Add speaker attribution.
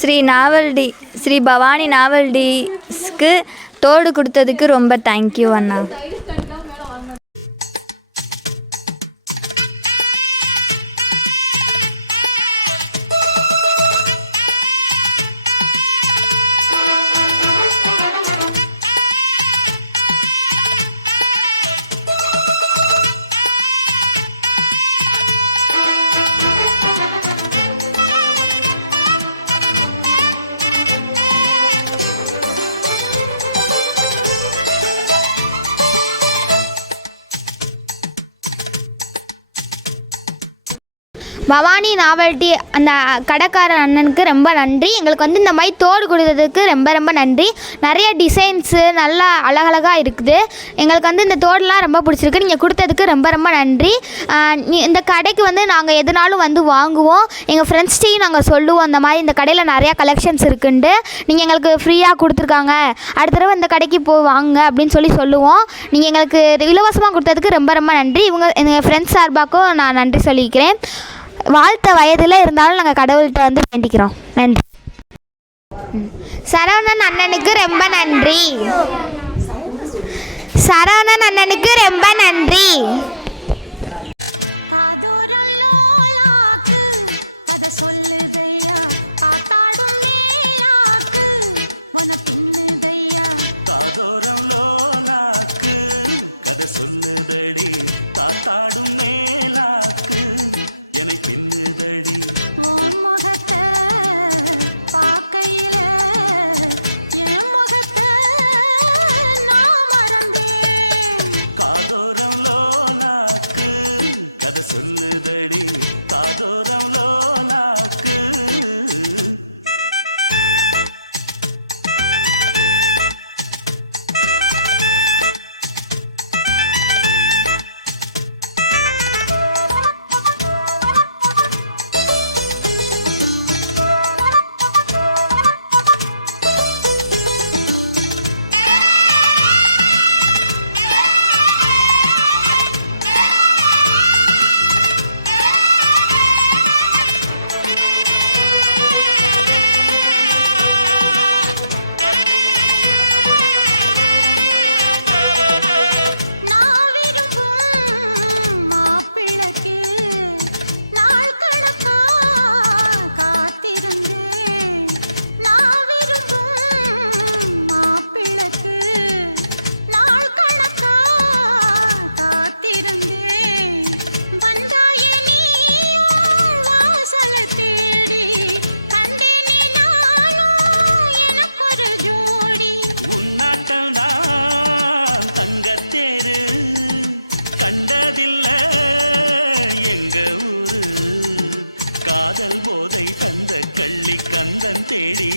Speaker 1: Sri novelty Sri Bhavani நாவல்டிஸ்க்கு தோடு கொடுத்ததுக்கு ரொம்ப தேங்க்யூ அண்ணா.
Speaker 2: பவானி நாவல்ட்டி அந்த கடைக்கார அண்ணனுக்கு ரொம்ப நன்றி. எங்களுக்கு வந்து இந்த மாதிரி தோடு கொடுத்ததுக்கு ரொம்ப ரொம்ப நன்றி. நிறைய டிசைன்ஸு நல்லா அழகழகாக இருக்குது. எங்களுக்கு வந்து இந்த தோடுலாம் ரொம்ப பிடிச்சிருக்கு. நீங்கள் கொடுத்ததுக்கு ரொம்ப ரொம்ப நன்றி. நீ இந்த கடைக்கு வந்து நாங்கள் எதுனாலும் வந்து வாங்குவோம். எங்கள் ஃப்ரெண்ட்ஸ்டையும் நாங்கள் சொல்லுவோம். அந்த மாதிரி இந்த கடையில் நிறையா கலெக்ஷன்ஸ் இருக்குன்ட்டு. நீங்கள் எங்களுக்கு ஃப்ரீயாக கொடுத்துருக்காங்க. அடுத்த தடவை இந்த கடைக்கு போய் வாங்க அப்படின்னு சொல்லி சொல்லுவோம். நீங்கள் எங்களுக்கு இலவசமாக கொடுத்ததுக்கு ரொம்ப ரொம்ப நன்றி. இவங்க எங்கள் ஃப்ரெண்ட்ஸ் சார்பாக்கும் நான் நன்றி சொல்லிக்கிறேன். வாழ்த்த வயதில் இருந்தாலும் நாங்கள் கடவுள்கிட்ட வந்து வேண்டிக்கிறோம். நன்றி. ம். சரவணன் அண்ணனுக்கு ரொம்ப நன்றி. சரவணன் அண்ணனுக்கு ரொம்ப நன்றி.
Speaker 3: கதை சொல்லுதையா? காத்தாடும் மேலாக்கு உன பின்னுதையா?
Speaker 4: காதோரம் லோலாக்கு கதை சொல்லுதடி காத்தாடும் மேலாக்கு. சொல்லுதடி காதோரம் லோலாக்கு ஊரு தேடி